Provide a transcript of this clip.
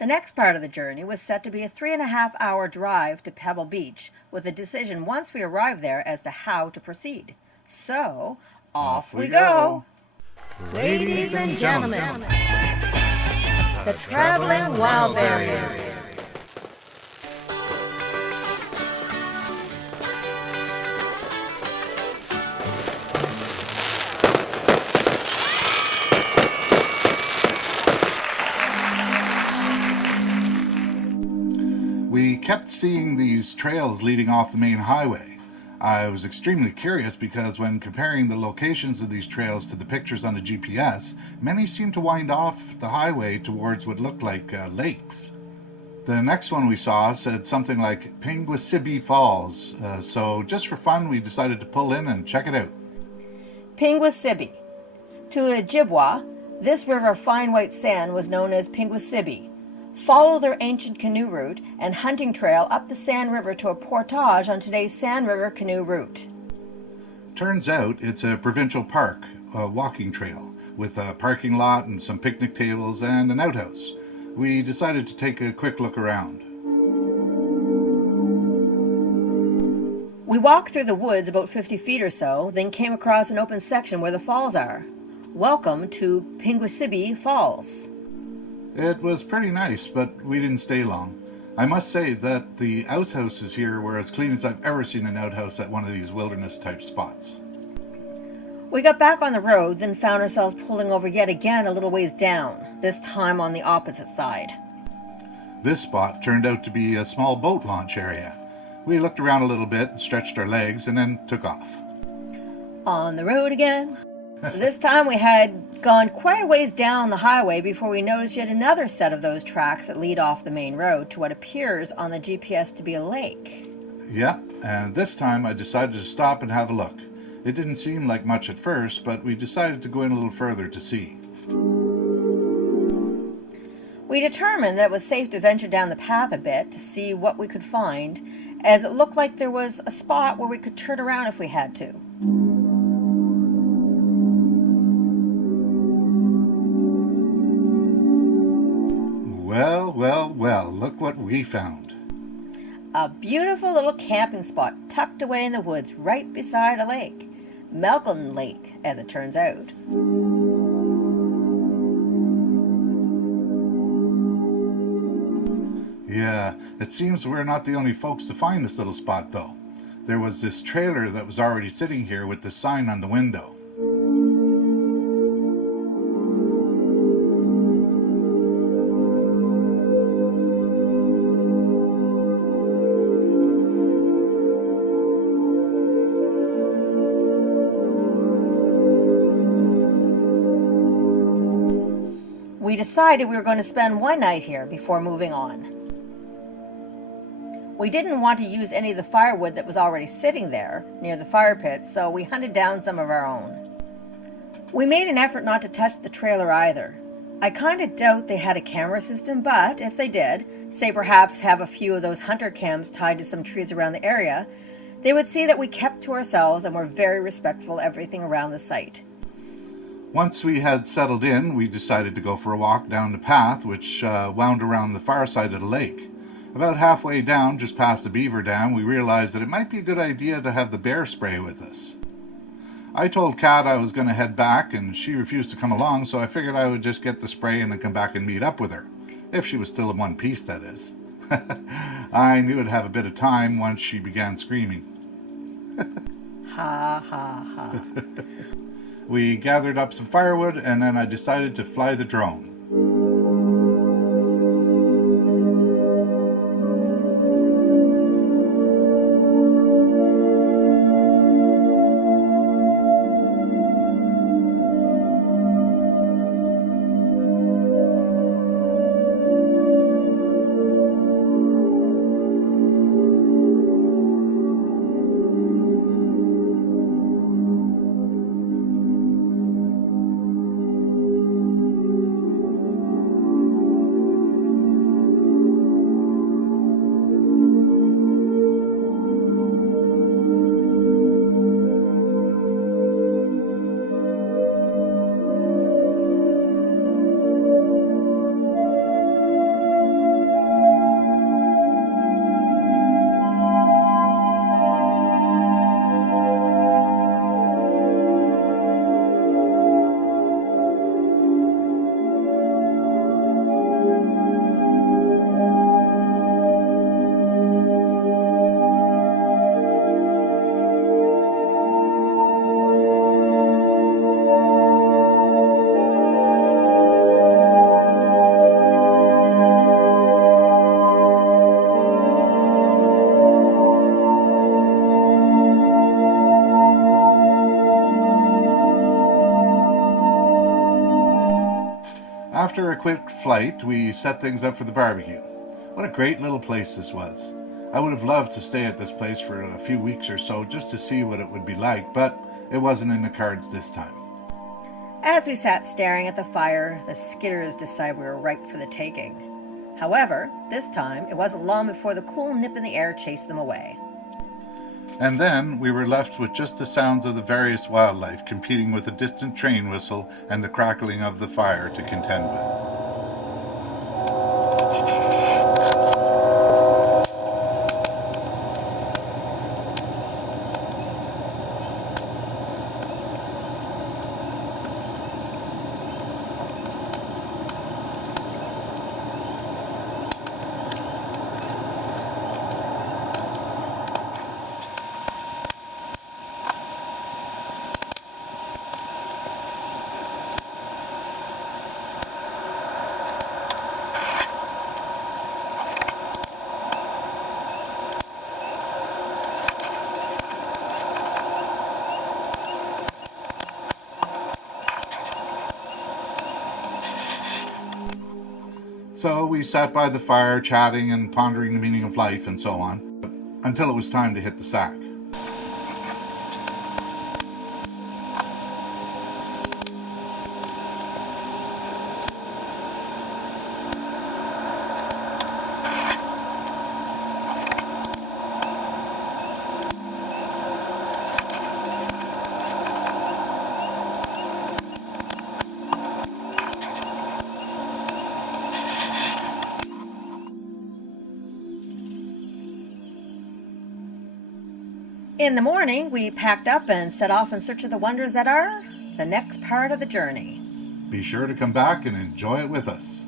The next part of the journey was set to be a 3.5-hour drive to Pebble Beach, with a decision once we arrived there as to how to proceed. So, off we go! Ladies and gentlemen, the Traveling Wildberries. We kept seeing these trails leading off the main highway. I was extremely curious because when comparing the locations of these trails to the pictures on the GPS, many seemed to wind off the highway towards what looked like lakes. The next one we saw said something like Pinguisibi Falls, so just for fun we decided to pull in and check it out. Pinguisibi. To the Ojibwa, this river of fine white sand was known as Pinguisibi. Follow their ancient canoe route and hunting trail up the Sand River to a portage on today's Sand River canoe route. Turns out it's a provincial park, a walking trail, with a parking lot and some picnic tables and an outhouse. We decided to take a quick look around. We walked through the woods about 50 feet or so, then came across an open section where the falls are. Welcome to Pinguisibi Falls. It was pretty nice, but we didn't stay long. I must say that the outhouses here were as clean as I've ever seen an outhouse at one of these wilderness-type spots. We got back on the road, then found ourselves pulling over yet again a little ways down, this time on the opposite side. This spot turned out to be a small boat launch area. We looked around a little bit, stretched our legs, and then took off. On the road again. This time we had gone quite a ways down the highway before we noticed yet another set of those tracks that lead off the main road to what appears on the GPS to be a lake. Yeah, and this time I decided to stop and have a look. It didn't seem like much at first, but we decided to go in a little further to see. We determined that it was safe to venture down the path a bit to see what we could find, as it looked like there was a spot where we could turn around if we had to. Well, look what we found. A beautiful little camping spot tucked away in the woods right beside a lake. Melgund Lake, as it turns out. Yeah, it seems we're not the only folks to find this little spot, though. There was this trailer that was already sitting here with the sign on the window. We decided we were going to spend one night here before moving on. We didn't want to use any of the firewood that was already sitting there near the fire pit, so we hunted down some of our own. We made an effort not to touch the trailer either. I kind of doubt they had a camera system, but if they did, say perhaps have a few of those hunter cams tied to some trees around the area, they would see that we kept to ourselves and were very respectful of everything around the site. Once we had settled in, we decided to go for a walk down the path, which wound around the far side of the lake. About halfway down, just past the beaver dam, we realized that it might be a good idea to have the bear spray with us. I told Kat I was going to head back, and she refused to come along, so I figured I would just get the spray and then come back and meet up with her. If she was still in one piece, that is. I knew I'd have a bit of time once she began screaming. Ha ha ha. We gathered up some firewood, and then I decided to fly the drone. After a quick flight, we set things up for the barbecue. What a great little place this was. I would have loved to stay at this place for a few weeks or so just to see what it would be like, but it wasn't in the cards this time. As we sat staring at the fire, the skidders decided we were ripe for the taking. However, this time, it wasn't long before the cool nip in the air chased them away. And then we were left with just the sounds of the various wildlife competing with a distant train whistle and the crackling of the fire to contend with. So we sat by the fire chatting and pondering the meaning of life and so on, until it was time to hit the sack. In the morning, we packed up and set off in search of the wonders that are the next part of the journey. Be sure to come back and enjoy it with us.